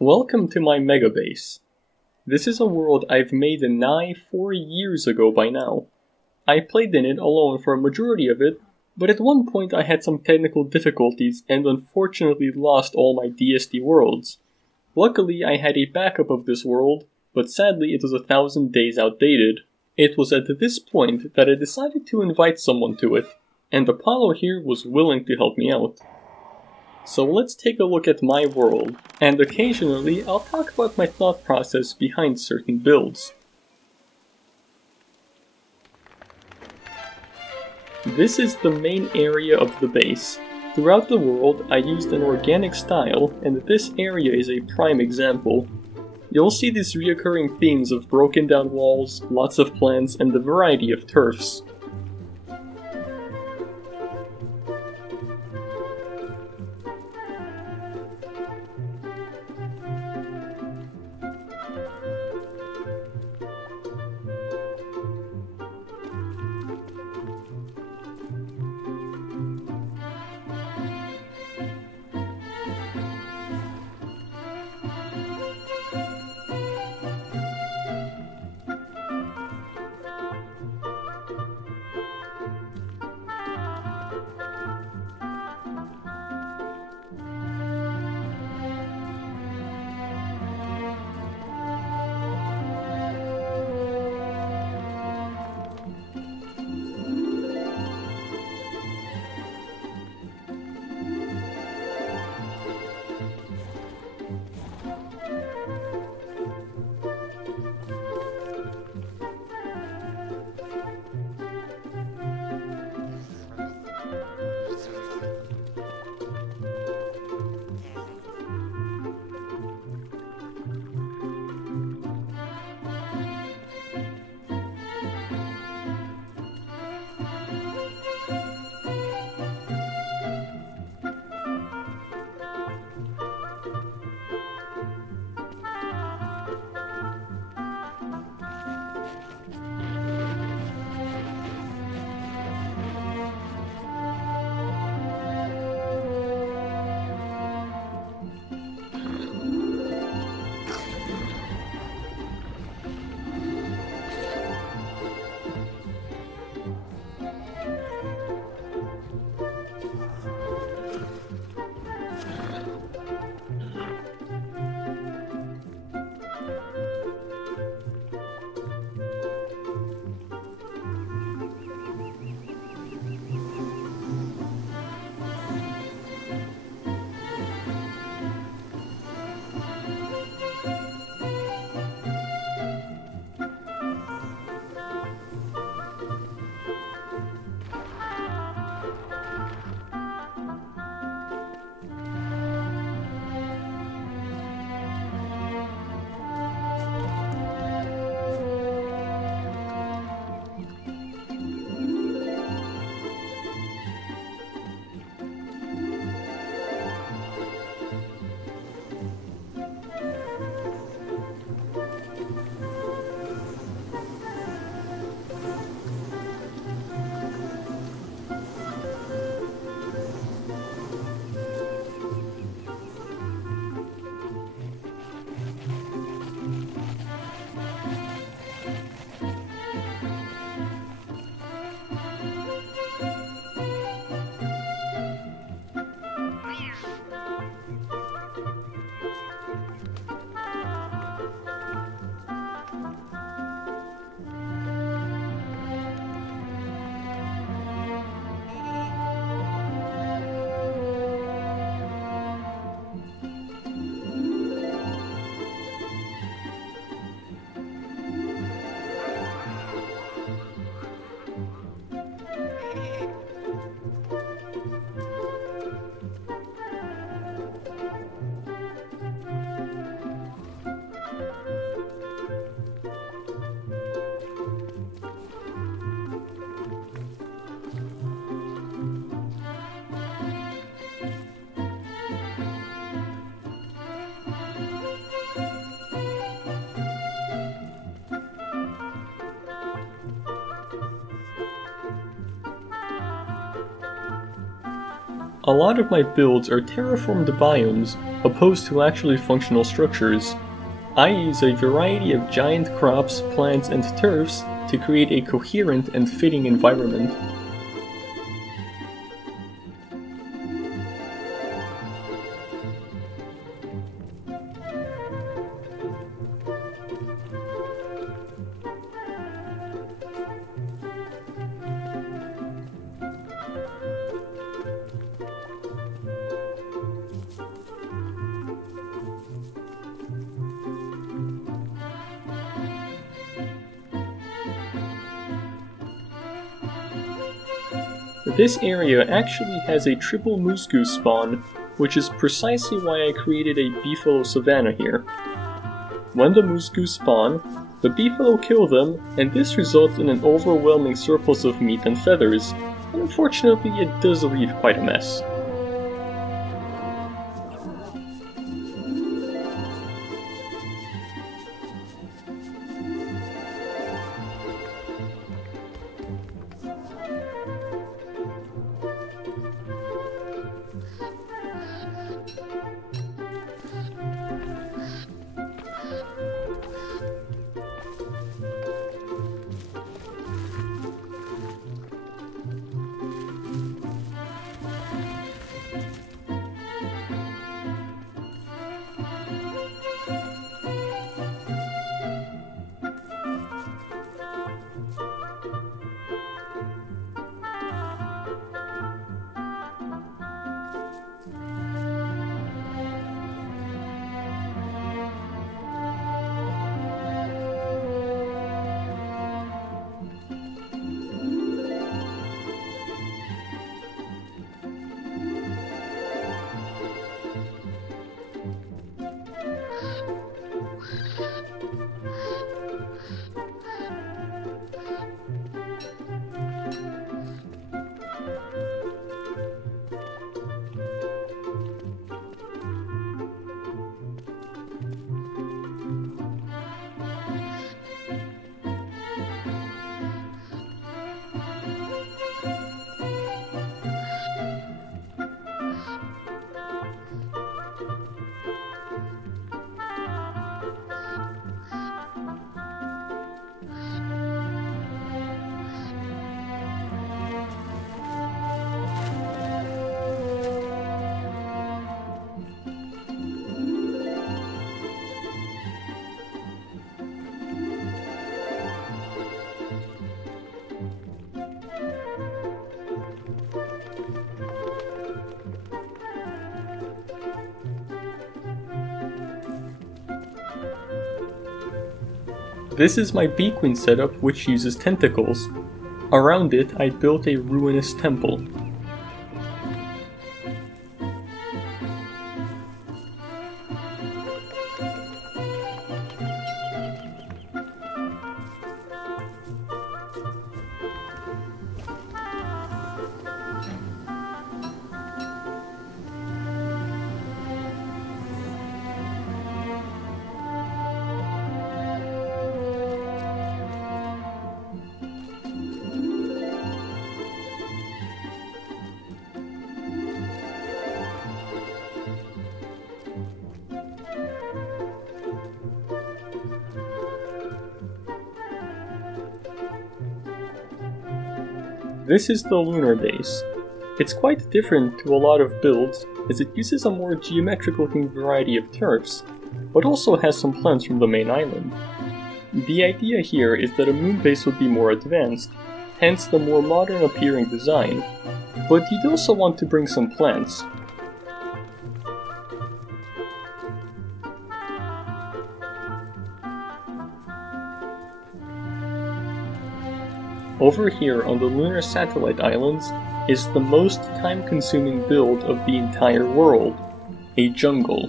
Welcome to my Megabase. This is a world I've made nigh 4 years ago by now. I played in it alone for a majority of it, but at one point I had some technical difficulties and unfortunately lost all my DSD worlds. Luckily I had a backup of this world, but sadly it was 1,000 days outdated. It was at this point that I decided to invite someone to it, and Apollo here was willing to help me out. So let's take a look at my world, and occasionally I'll talk about my thought process behind certain builds. This is the main area of the base. Throughout the world I used an organic style, and this area is a prime example. You'll see these reoccurring themes of broken down walls, lots of plants, and a variety of turfs. A lot of my builds are terraformed biomes, opposed to actually functional structures. I use a variety of giant crops, plants, and turfs to create a coherent and fitting environment. This area actually has a triple moose goose spawn, which is precisely why I created a Beo Savannah here. When the moose goose spawn, the beefalo kill them, and this results in an overwhelming surplus of meat and feathers, and unfortunately it does leave quite a mess. This is my Bee Queen setup, which uses tentacles. Around it, I built a ruinous temple. This is the Lunar Base. It's quite different to a lot of builds, as it uses a more geometric looking variety of turfs, but also has some plants from the main island. The idea here is that a moon base would be more advanced, hence the more modern appearing design, but you'd also want to bring some plants. Over here on the lunar satellite islands is the most time-consuming build of the entire world, a jungle.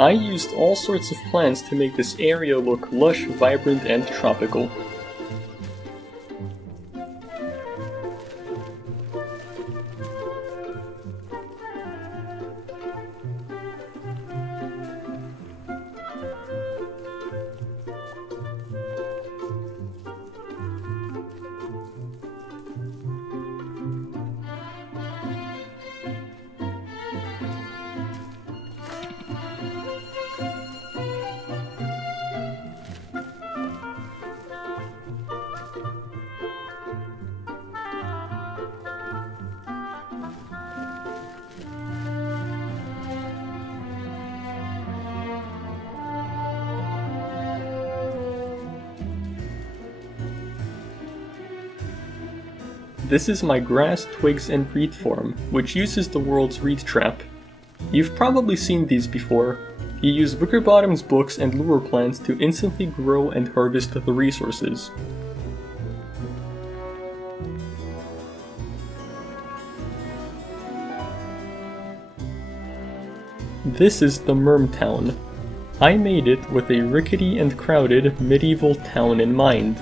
I used all sorts of plants to make this area look lush, vibrant, and tropical. This is my grass, twigs, and reed farm, which uses the world's reed trap. You've probably seen these before. You use Wickerbottom's books and lure plants to instantly grow and harvest the resources. This is the Merm Town. I made it with a rickety and crowded medieval town in mind.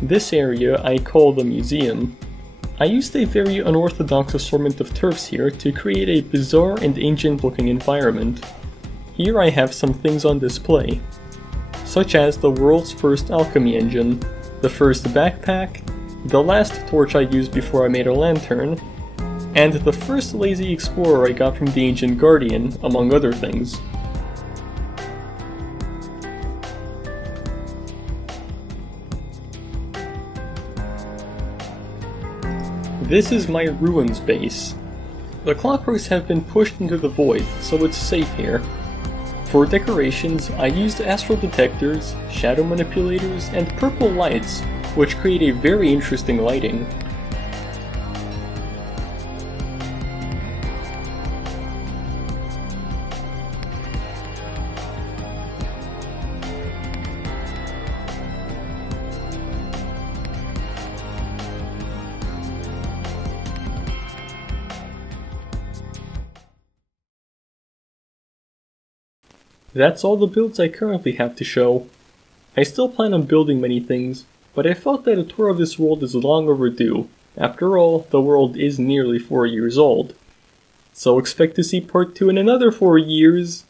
This area I call the museum. I used a very unorthodox assortment of turfs here to create a bizarre and ancient looking environment. Here I have some things on display, such as the world's first alchemy engine, the first backpack, the last torch I used before I made a lantern, and the first lazy explorer I got from the ancient guardian, among other things. This is my ruins base. The clockworks have been pushed into the void, so it's safe here. For decorations, I used astral detectors, shadow manipulators, and purple lights, which create a very interesting lighting. That's all the builds I currently have to show. I still plan on building many things, but I felt that a tour of this world is long overdue. After all, the world is nearly 4 years old. So expect to see part 2 in another 4 years.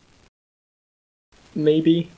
Maybe.